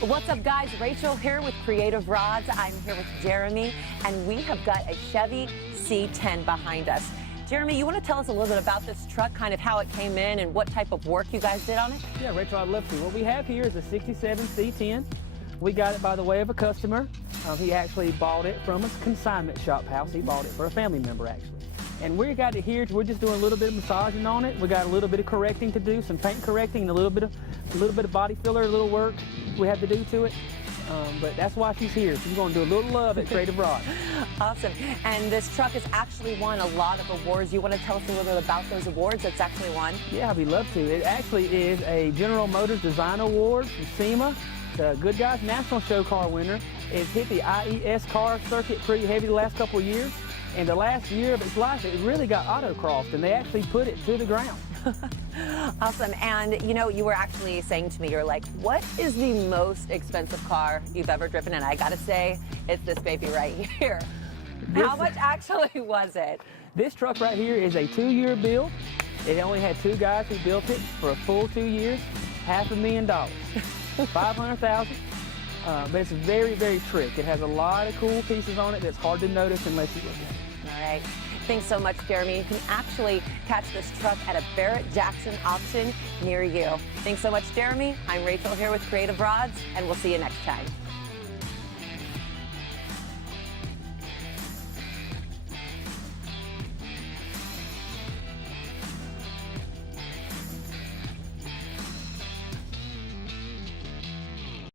What's up, guys? Rachel here with Creative Rods. I'm here with Jeremy, and we have got a Chevy C-10 behind us. Jeremy, you want to tell us a little bit about this truck, kind of how it came in and what type of work you guys did on it? Yeah, Rachel, I'd love to. What we have here is a 67 C-10. We got it by the way of a customer. He actually bought it from a consignment shop house. He bought it for a family member, actually. And we got it here. We're just doing a little bit of massaging on it. We got a little bit of correcting to do, some paint correcting, and a little bit of body filler, a little work we have to do to it. But that's why she's here. She's going to do a little love at Creative Rods. Awesome. And this truck has actually won a lot of awards. You want to tell us a little bit about those awards it's actually won? Yeah, I'd love to. It actually is a General Motors Design Award from SEMA. The Goodguys Nationals show car winner. It's hit the IES car circuit pretty heavy the last couple of years. And the last year of its life, it really got autocrossed, and they actually put it to the ground. Awesome. And you know, you were actually saying to me, you're like, what is the most expensive car you've ever driven? And I got to say, it's this baby right here. How much actually was it? This truck right here is a 2-year build. It only had 2 guys who built it for a full 2 years, $500,000, $500,000. But it's very, very trick. It has a lot of cool pieces on it that's hard to notice unless you look at it. All right. Thanks so much, Jeremy. You can actually catch this truck at a Barrett-Jackson auction near you. Thanks so much, Jeremy. I'm Rachel here with Creative Rods, and we'll see you next time.